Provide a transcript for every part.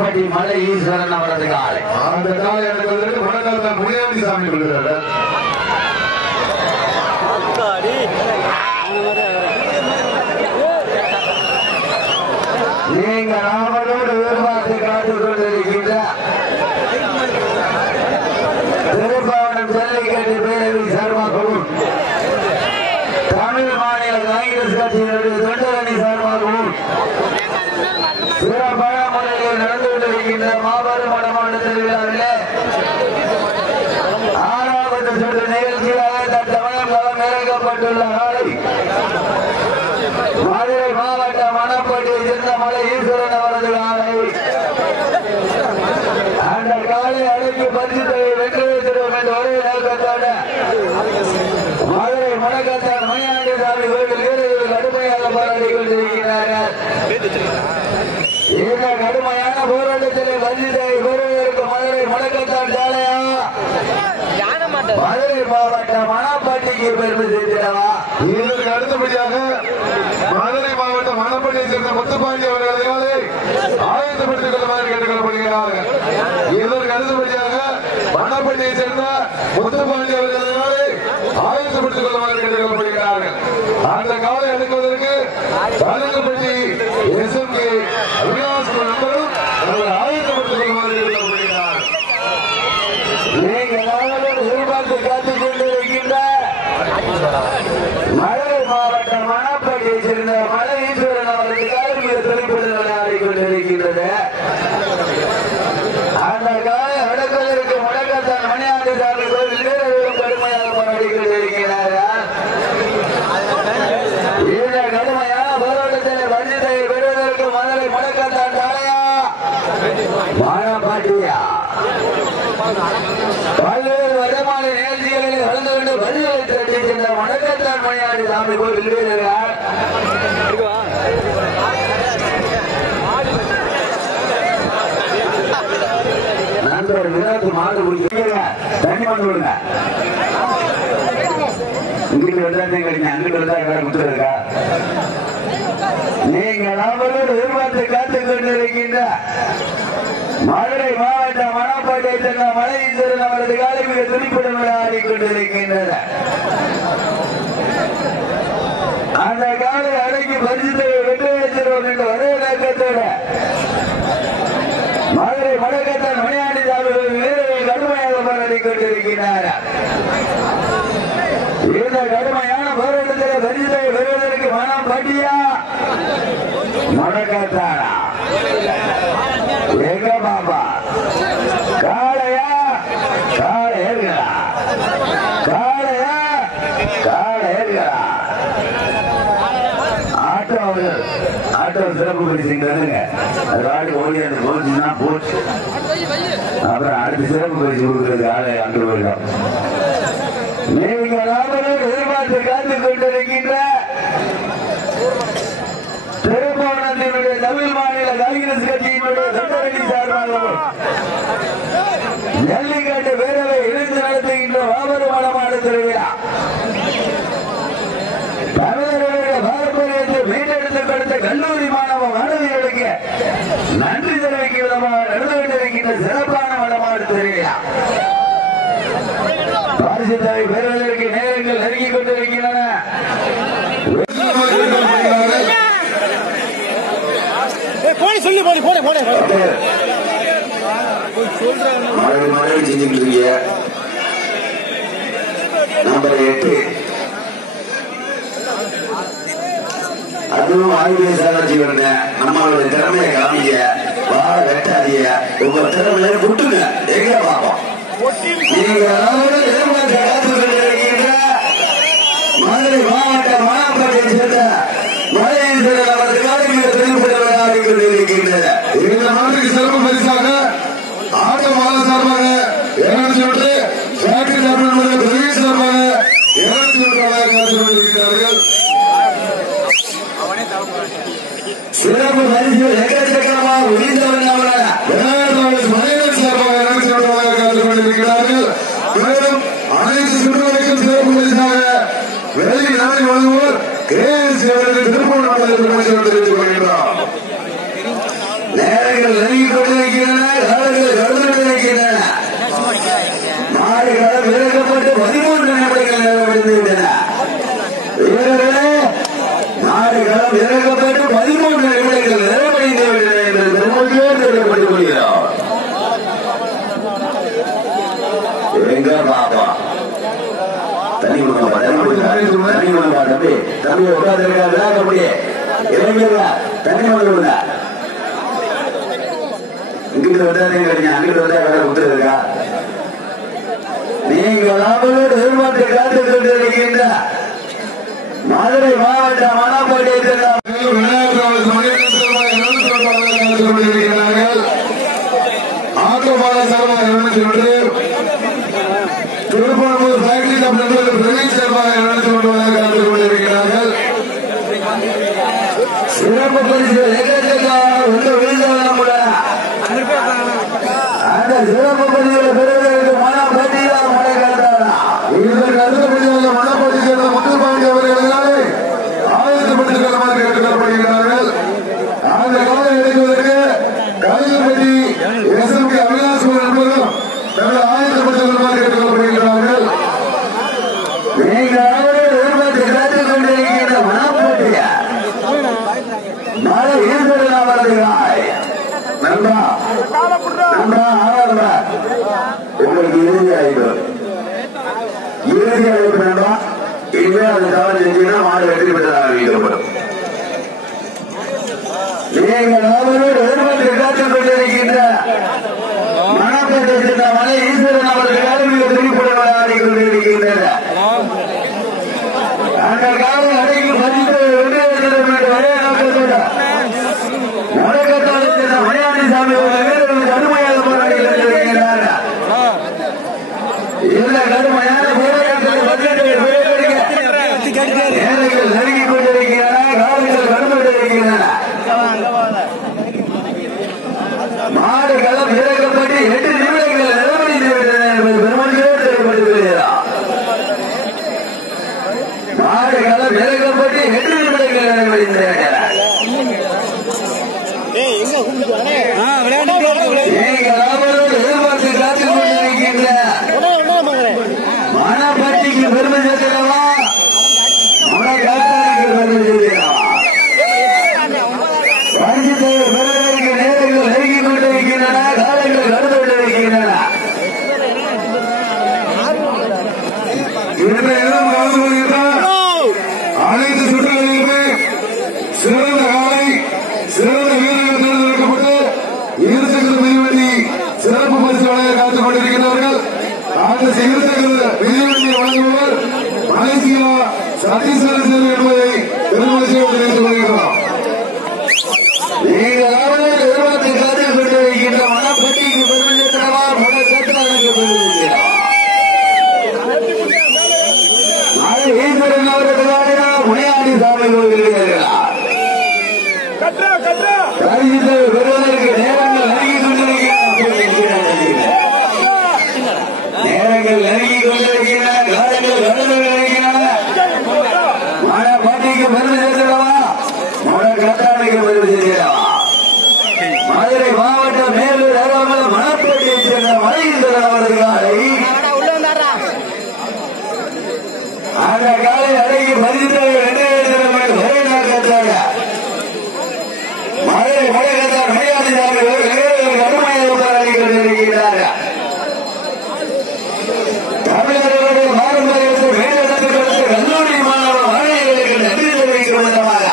மணப்பட்டி மலை ஈஸ்வரன் அவரது காலை. அந்த காலை எடுப்பதற்கு மணக்கால் முனியாண்டி சாமி கொள்கிறார். நீங்க ராமனோடு எதிர்பார்த்து காத்துக் கொண்டிருக்கின்ற திருப்பாவனம் ஜல்லிக்கட்டு பேரவை சார்பாகவும் தமிழ் மாநில காங்கிரஸ் கட்சியினுடைய தொண்டரணி சார்பாகவும் சிறப்பான முறையில் நடந்து கொண்டிருக்கின்ற மாபெரும் வடமாநில திருவிழாவிலே 6வது சுற்று நிகழ்ச்சியாக தற்சமயம் களம் இறக்கப்பட்டுள்ள நாளை மதுரை மாவட்ட மணப்பட்டியை சேர்ந்த மலை ஈஸ்வரன் அவரது காலை. அந்த காலை அடக்கி பரிசுத்தை வெற்றி வைத்திடும் என்ற ஒரே நோக்கத்தோடு மதுரை முடக்கத்தார் மணியாண்டி சாமி கோவில் வீரர்கள் கடுமையாக போராடி கொண்டிருக்கிறார்கள். இந்த கடுமையான போராட்டத்திலே பரிசுத்தை பெறுவதற்கு மதுரை முடக்கத்தார் சாலையா மதுரை மாவட்ட மணப்பட்டிக்கு பெருமை சேர்த்திடவா? இதற்கு அடுத்தபடியாக மதுரை மாவட்ட மணப்பட்டியை சேர்ந்த முத்துப்பாண்டி அவர்களை ஆயத்தப்படுத்திக் கொள்ளுமாறு கேட்டுக் கொள்ளப்படுகிறார்கள். இதற்கு அடுத்தபடியாக மணப்பட்டியை சேர்ந்த முத்துப்பாண்டி அவர்களை ஆயத்தப்படுத்திக் கொள்ளுமாறு கேட்டுக் கொள்ளப்படுகிறார்கள். அந்த காலை எடுக்குவதற்கு கலங்கப்பட்டி SMK அவினாஷ் நண்பரும் ஆயத்தப்படுத்திக் கொள்ளுமாறு கேட்டுக் கொள்ளப்படுகிறார்கள். எதிர்பார்த்து காத்துக் கொண்டிருக்கின்ற மதுரை மாவட்ட மணப்பட்டியை சேர்ந்த மலை ஈஸ்வரன் அவரது காலை தொழிற்படுத்த விளையாடி கொண்டிருக்கின்றது. அந்த காலை அடக்குவதற்கு முடக்கத்தான் மணியாண்டி சாமி கோவில் வீரர்களும் கடுமையாக போராடி கொண்டிருக்கிறார்கள். இந்த கடுமையான போராட்டத்தில் பரிசுத்தை பெறுவதற்கு மதுரை முடக்கத்தான் சாலையா மணப்பட்டியா பல்வேறு வடமாநில நிகழ்ச்சிகளில் கலந்து கொண்டு பதில்களை திரட்டி சென்ற முடக்கத்தான் மணியாண்டி சாமி கோவில் வீரர்கள் நண்பர் விராட்டு மாடு குடிக்க தண்ணி வந்து விடுங்க. இங்கிட்டு வந்தாங்க கிடைங்க, அங்கிட்டு வந்தா வேற முத்துறா. நீங்க நாமளோடு எதிர்பார்த்து காத்துக் கொண்டிருக்கின்ற மதுரை மாவட்ட மணப்பட்டியை சேர்ந்த மலை ஈஸ்வரன் அவரது காலை மிக துடிப்புடன் விளையாடி கொண்டிருக்கின்றன. அந்த காலை அடக்கி பரிசுத்தை வெற்றி வைக்கிறோம் என்ற ஒரே நோக்கத்தோடு மதுரை முடக்கத்தான் மணியாண்டி சாமி வீரர்கள் கடுமையாக போராடி கொண்டிருக்கிறார்கள். இந்த கடுமையான போராட்டத்தில் பரிசுத்தை பெறுவதற்கு மணப்பட்டியா முடக்கத்தானா எங்க பாப்பா காளையா காளை ஏறுகிறா காளையா காளை ஏறுகிறா ஆட்டோ சிறப்பு பரிசுங்க ராடி ஓடி அந்த போச்சுன்னா போச்சு. அப்புறம் அடுத்த சிறப்பு பரிசு கொடுக்கிறது ஆளை அன்று வருடம். நீங்கள் எதிர்பார்த்து காத்துக் கொண்டிருக்கின்ற திருப்பவனத்தினுடைய தமிழ் மாநில காங்கிரஸ் கட்சியினுடைய தொண்டரணி சார்பாகவும் ஜல்லிக்கட்டு பேரவை இணைந்து நடத்துகின்ற மாபெரும் வடமாடு திருவிழா தமிழர்களுடைய பாரம்பரியத்தை மீட்டெடுத்துக் கொடுத்த கல்லூரி மாணவ மாணவிகளுக்கு நன்றி தெரிவிக்கும் விதமாக நடந்து கொண்டிருக்கின்ற சிறப்பான வடமாடு திருவிழா பரிசுத்தவை பெறுவதற்கு நேரங்கள் நெருங்கிக் கொண்டிருக்கின்றன. நம்பர் 8 அதுவும் ஆயுதேசாட்சி வருங்க. நம்மளுடைய திறமையை காமிக்க வாழ வெட்டாதீங்க. உங்க திறமையை விட்டுங்க. எங்க பாப்போம் நீங்க மதுரை மாவட்ட மணப்பட்டியை சேர்ந்த மலை ஈஸ்வரன் அவரது காலையில் திருப்பதி விளையாடி கொண்டிருக்கின்றது. இந்த நாட்டுக்கு சிறப்பு பரிசாக ஆட்டோ மாத சார்பாக 200 ஃபேக்டரி சார்பாக 200 இருக்கிறார்கள். சிறப்பு பரிசு எக்கச்சக்கமாக உயிர்த்தவர்கள் மனிதன் சார்பாக 200 காத்துக் கொண்டிருக்கிறார்கள். மேலும் அனைத்து சுற்றுகளுக்கும் சிறப்பு பரிசாக வெளி நாளை வழங்குவோர் KSC அவர்கள் திருப்பூர் மாவட்டத்தில் தெரிவித்துக் கொள்கின்றோம். நேரங்கள் நேரங்கள் நெருங்கிக் கொண்டிருக்கின்றன. காலங்கள் கடந்து கொண்டிருக்கின்றன. மாடுகள் விலக்கப்பட்டு 13 நிமிடங்கள் நிறைவடைந்துவிட்டன. வீரர்களே, மாடுகள் விலக்கப்பட்டு 13 நிமிடங்கள் நிறைவடைந்துவிட்டன என்று பெருமொழியோடு தெரியப்பட்டுக் கொள்கிறோம். எங்க பாப்பா தண்ணி கொடுங்கப்பா, தண்ணி கொடுங்கப்பா. தம்பி தம்பி உட்காந்துருக்கா விளையாட முடியும். இளைஞர்களா தண்ணி கொடுங்க. இங்கிட்டு வந்தாதே கிடைக்கும், அங்கிட்டு வந்தா வேலை கொடுத்துருக்கா. நீங்கள் அவரோடு எதிர்பார்த்து காத்துக் கொண்டிருக்கின்ற மதுரை மாவட்ட மணப்பாடி ஆட்டோபால சார்பாக நடந்து கொண்டு திருப்பூர் ஃபேக்டரி பிரதீப் சார்பாக நடந்து கொண்டு காத்துக் கொண்டிருக்கிறார்கள். சிறப்பு பரிசு ஒன்று விழுந்தவன கூட அந்த சிறப்பு பரிசுகளை பெறுவதற்கு மனப்பட்டிதான் மழை கண்டாரா. இதற்கு அடுத்தபடியாக மணப்பாட்டி சேர்ந்த முத்துப்பாண்டி அவர்களாலே ஆயத்தப்படுத்திக் கொள்ளுமாறு கேட்டுக் கொள்ளப்படுகிறார்கள். அந்த காலை எடுக்குவதற்கு கலைஞர்பட்டி எஸ்எம்பி அவினாஷ் என்பவரும் தங்களை ஆயத்தப்படுத்திக் கொள்ளுமாறு கேட்டுக் கொள்ளப்படுகிறார்கள். நீங்கள் அவரோடு எதிர்பார்த்து காத்துக் கொண்டிருக்கின்ற மனப்பட்டிய மழை ஈஸ்வரன் அவர்களாய் நண்பா நண்பா ஆவார்பா. உங்களுக்கு இறுதி அழைப்பு நண்பா. இனிமே அது தவறு செஞ்சீங்கன்னா மாடு வெற்றி பெற்றதாக அறிவிக்கப்படும். நீங்கள் அவரோடு எதிர்பார்த்து காத்துக் கொண்டிருக்கின்ற மணப்பேட்டை சேர்ந்த மலை ஈஸ்வரன் அவர்களால் மிக திருப்பூர் ஆடிக்கொண்டிருக்கின்றன. அந்த காலை அடைக்கு பதித்து ஒரே நோக்கத்தோட முடக்கத்தால் சேர்ந்த மலையாளி சாமி வீரர்களுக்கு கடுமையாக போராடி கொண்டிருக்கிறார்கள். இந்த கடுமையான போராட்டத்தில் நேரங்கள் நெருங்கிக் கொண்டிருக்கின்றன. காலங்கள் கடந்து கொண்டிருக்கின்றன. மாடு களம் இறக்கப்பட்டு 8 நிமிடங்கள் நிறைவடைந்துவிட்டன என்பது பெருமொழியோடு தெரியப்படுத்துகிறார். மாடு களம் இறக்கப்பட்டு 8 நிமிடங்கள் நிறைவடைந்துவிட்டன. நீங்கள் அவரோடு எதிர்பார்த்து காத்துக் கொண்டிருக்கின்ற மணப்பட்டிக்கு பெருமை சேர்க்கிறவா, மழை காத்தாருக்கு பெருமை சேர்க்கிறவா. பரிசுத்தை பெறுவதற்கு நேரங்கள் நெருங்கிக் கொண்டிருக்கின்றன. காலங்கள் கடந்து கொண்டிருக்கின்றன. இன்றையிடம் கலந்து கொள்கின்ற அனைத்து சுற்றுகளிலுமே சிறந்த காலை சிறந்த வீரர்கள் தேர்ந்தெடுக்கப்பட்டு இருசக்கர மிதிவண்டி சிறப்பு பரிசு வழங்க காத்துக் கொண்டிருக்கிறார்கள். அந்த இருசக்கர மிதிவண்டியை வழங்குபவர் மலேசியா சத்தீஸ்வரன் என்பதை பெருமதியோடு தெரிவித்துக் கொள்கிறோம். நீங்கள் அவரோடு எதிர்பார்த்து காத்துக் கொண்டிருக்கின்ற மணப்பட்டிக்கு பெருமை சேர்க்கிறவா, மழை காத்தாருக்கு பெருமை சேர்க்கிறவா. மழை ஈஸ்வரன் அவர்களாக முனையாடி சாமி கோவில்களா பரிசுத்தை பெறுவதற்கு நேரங்கள் நெருங்கிக் கொண்டிருக்கின்றன. நேரங்கள் நெருங்கிக் கொண்டிருக்கின்றன. காலங்கள் கடந்து கொண்டிருக்கின்றன. மணப்பட்டிக்கு பெருமை சேர்க்கிறவா, மழை காத்தாருக்கு பெருமை சேர்க்கிறவா. மதுரை மாவட்டம் மேலூர் அருகாமல் மணப்பட்டியைச் சேர்ந்த மலையீஸ்வரன் அவர்களை அந்த காலை அடங்கி பரிசுத்தை ஒரே நாட்கத்தாக மதுரை மலையகத்தார் மலையாளி சாமி கடுமையாக போராடி கொண்டிருக்கிறார்கள். தமிழர்களுடைய பாரம்பரியத்தை மேலெடுத்துக் கொடுத்த கல்லூரி மாணவ மாணவியர்களுக்கு நன்றி தெரிவிக்கும் விதமாக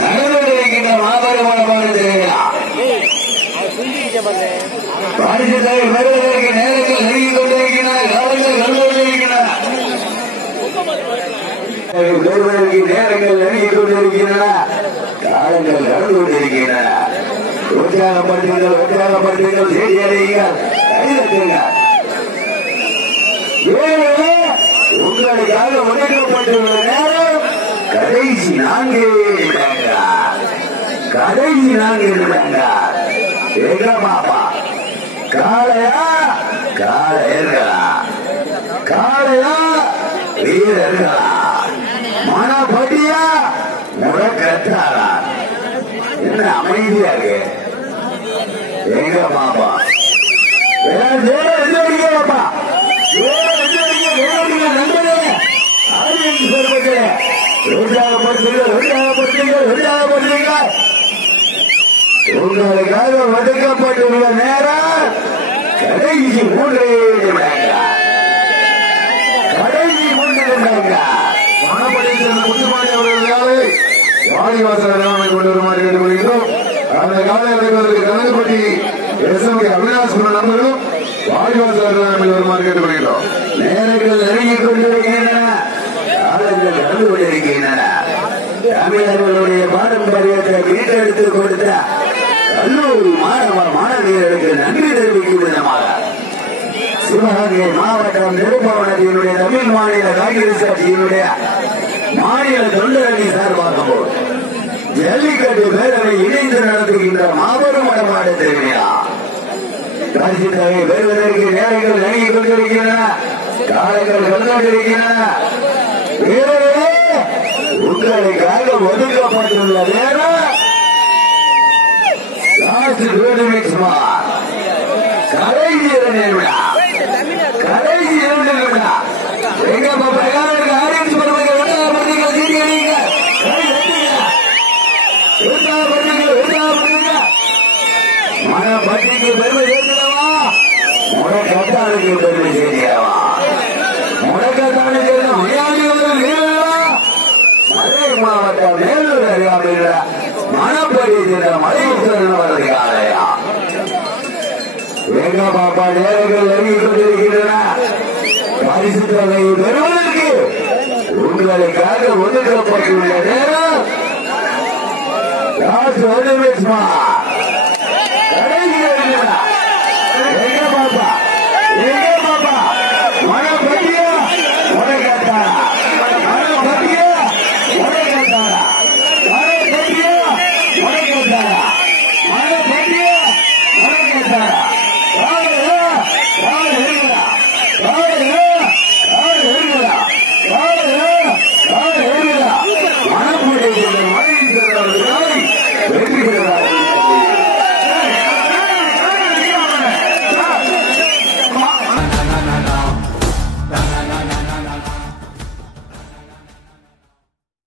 நடந்துகொண்டிருக்கின்ற மாபெரும் பாடுகிறார். பரிசுத்தை பெறுவதற்கு நேரங்கள் நெருங்கிக் கொண்டிருக்கின்றன. காலங்கள் கடந்து கொண்டிருக்கின்றன. பெறுவதற்கு நேரங்கள் நெருங்கிக் கொண்டிருக்கின்றன. காலங்கள் கடந்து கொண்டிருக்கின்றன. உற்சாகப்படுத்துங்கள், உற்சாகப்படுத்துங்கள், செய்தி அறியுங்கள், கைதட்டுங்கள். உங்களுக்காக ஒதுக்கப்பட்டுள்ள நேரம் கடைசி 4 நிமிடங்கள். கடைசி 4 நிமிடங்கள். எங்க பாப்பா காளையா காளையர்களா, காளையா வீரர்களா, மணப்பட்டியா முடக்கத்தாரா. என்ன அமைதியா இருக்கு எங்க பாப்பா பாப்பா உங்களுக்காக ஒதுக்கப்பட்டுள்ள நேரம் கடைசி 3 மணப்படி சேர்ந்த முத்துமாரி அவர்களுக்காக வாடிவாசல் அடையாளமை கொண்டு வருமாறு கேட்டுக்கொள்கிறோம். அந்த காலை அடைவதற்கு கனகப்பட்டி எஸ்எம்கே அவினாஷ் நண்பர்களும் வாடிவாசல் அடையாளமை வருமாறு கேட்டுக்கொள்கிறோம். நேரங்கள் நெருங்கிக் கொண்டிருக்கின்றன, காலங்கள் கடந்து கொண்டிருக்கின்றன. தமிழர்களுடைய பாரம்பரியத்தை மீட்டெடுத்துக் கொடுத்த கல்லூரி மாணவியர்களுக்கு நன்றி தெரிவிக்கும் விதமாக சிவகங்கை மாவட்டம் திருப்பவனத்தினுடைய தமிழ் மாநில காங்கிரஸ் கட்சியினுடைய மாநில தொண்டரணி சார்பாகவும் ஜல்லிக்கட்டு பேரவை இணைந்து நடத்துகின்ற மாபெரும் வடமாடு திருவிழா பரிசு தொகை பெறுவதற்கு நேரங்கள் நெருங்கிக் கொண்டிருக்கின்றன, காலங்கள் கடந்து கொண்டிருக்கின்றன. உங்களுக்காக ஒதுக்கப்பட்டுள்ள நேரம் கடைசி 2 நிமிடம், கடைசி 2 நிமிடம். எங்க பிரகாரம் ஆரம்பிச்சு பண்ணுவாங்க, மனப்பட்டிக்கு பெருமை சேர்க்கிறவா, முடக்கத்தானுக்கு பெருமை சேர்க்கிறவா, முடக்கத்தானுக்கு மதுரை மாவட்டம் மேலூர் அருகாமையில் மணப்படி சென்ற மலையா எங்க பாப்பா நேரங்கள் நெருங்கிக் கொண்டிருக்கின்றன. பரிசு தொகை பெறுவதற்கு உங்களுக்காக ஒதுக்கப்பட்டுள்ள நேரம் கடைசி 1 நிமிடம். எங்க பாப்பா மனப்பட்டியா முடக்கத்தாரா, மனப்பட்டியா முடக்கத்தாரா, மனப்பட்டியா முடக்கத்தாரா, மனப்பட்டியா முடக்கத்தாரா. மனப்படி வெற்றி பெறுகிறார்.